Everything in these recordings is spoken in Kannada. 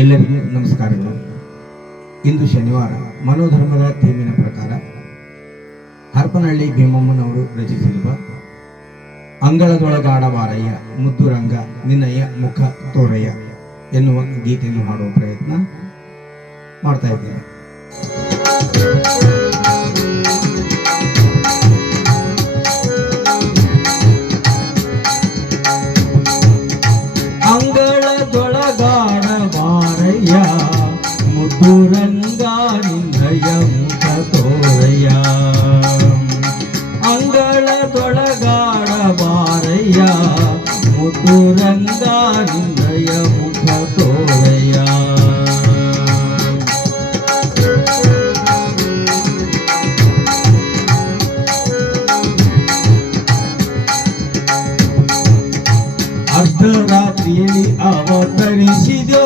ಎಲ್ಲರಿಗೂ ನಮಸ್ಕಾರಗಳು. ಇಂದು ಶನಿವಾರ ಮನೋಧರ್ಮದ ಥೀಮಿನ ಪ್ರಕಾರ ಹರಪನಹಳ್ಳಿ ಭೀಮಮ್ಮನವರು ರಚಿಸಿರುವ ಅಂಗಳದೊಳಗಾಡವಾರಯ್ಯ ಮುದ್ದುರಂಗ ಮುದ್ದು ರಂಗ ನಿನ್ನಯ್ಯ ಮುಖ, ತೋರಯ್ಯ ಎನ್ನುವ ಗೀತೆಯನ್ನು ಹಾಡುವ ಪ್ರಯತ್ನ ಮಾಡ್ತಾ ಇದ್ದೇನೆ. ಮುದ್ದು ರಂಗ ನಿನ್ನಯ್ಯ ಮುಖ ತೋರಯ್ಯ ಅಂಗಳದೊಳಗಾಡ ಬಾರಯ್ಯ ಮುದ್ದು ರಂಗ ನಿನ್ನಯ್ಯ ಮುಖ ತೋರಯ್ಯ ಅರ್ಧರಾತ್ರಿಯಲ್ಲಿ ಅವತರಿಸಿದ್ಯೋ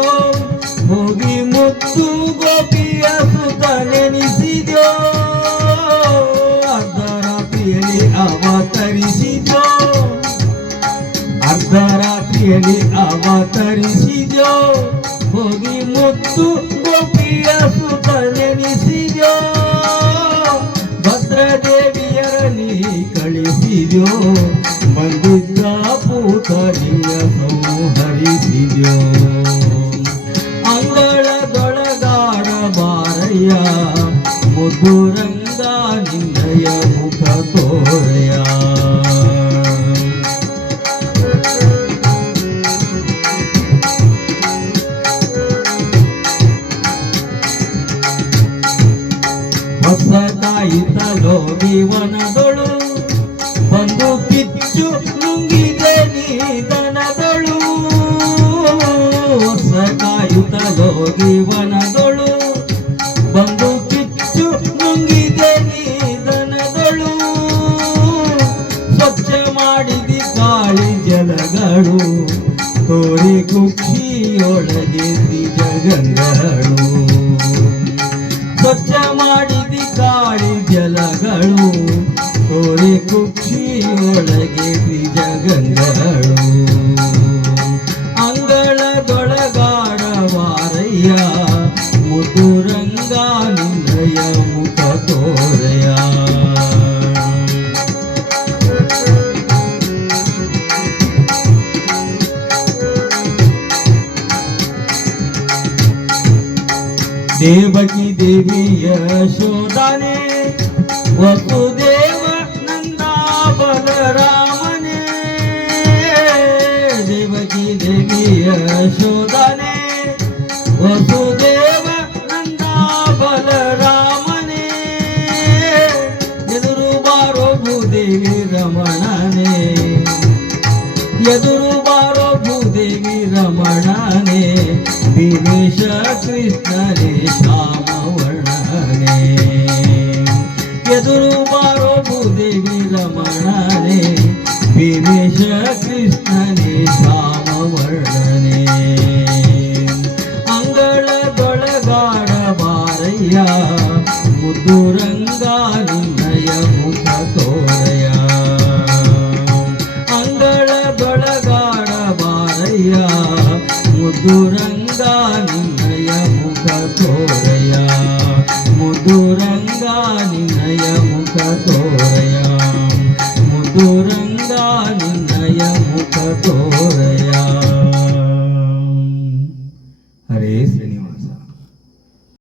ಅವತರಿಸಿದ್ಯೋ ಅರ್ಧರಾತ್ರಿಯಲ್ಲಿ ಅವತರಿಸಿದೋ? ಹೋಗಿ ಮುತ್ತು ಗೋಪಿಯ ಸುತ ನೆನೆಸಿದ್ಯೋ ಕಳಿಸಿದೋ? ಬಂದಿದ್ದ ಪೂತರಿಯ ಸಂಹರಿಸಿದೋ ಅಂಗಳದೊಳಗಾಡ ಬಾರಯ್ಯ ಮುದ್ದು ಜೀವನದೊಳು ಬಂದು ಕಿಚ್ಚು ನುಂಗಿದೆ ಹೊಸದಾಯಿತಲೋ ಜೀವನದೊಳು ಬಂದು ಕಿಚ್ಚು ನುಂಗಿದೆ ನೀದನದೊಳು ಸ್ವಚ್ಛ ಮಾಡಿದಿ ಗಾಳಿ ಜಲಗಳು, ತೋರಿ ಕುಕ್ಷಿಯೊಳಗೆ ಜಗಂಗಳು ಸ್ವಚ್ಛ ಮಾಡಿ ಜಲಗಳು ತೋರಿ ಕುಕ್ಷಿಯೊಳಗೆ ಜಗಂಗಳು ಅಂಗಳದೊಳಗಾಡ ವಾರಯ್ಯ ಮುದ್ದು ರಂಗ ನಿನ್ನಯ ಮುಖ ತೋರಯ್ಯ ದೇವಕಿ ದೇವಿಯ ಶೋಧನೆ ವಸುದೇವ ನಂದ ಬಲರಾಮನೇ ದೇವಕಿ ದೇವಿಯ ಶೋಧನೆ. ವಸುದೇವ ನಂದ ಬಲರಾಮನೇ ಎದುರು ಬಾರೋ ಭೂದೇವಿ ರಮಣನೇ. ಎದುರು ಬಾರೋ ಭೂದೇವಿ ರಮಣನೇ ದಿನೇಶ ಕೃಷ್ಣನೇ, ಶ್ಯಾಮವರ್ಣನೆ. ಎದುರು ಬಾರೋ ಭೂದೇವಿ ರಮಣನೆ ದಿನೇಶ ಕೃಷ್ಣನೇ, ಶ್ಯಾಮವರ್ಣನೆ. ಅಂಗಳದೊಳಗಾಡ ಬಾರಯ್ಯ ಮುದ್ದು ರಂಗ ನಿನ್ನಯ ಮುಖ ತೋರಯ್ಯ. ಅಂಗಳದೊಳಗಾಡ ಬಾರಯ್ಯ ಮುದ್ದು ರಂಗ ನಿನ್ನಯ ಮುಖ ತೋರಯ್ಯ. ಮುದ್ದು ರಂಗ ನಿನ್ನಯ ಮುಖ ತೋರಯ್ಯ ಮುದ್ದು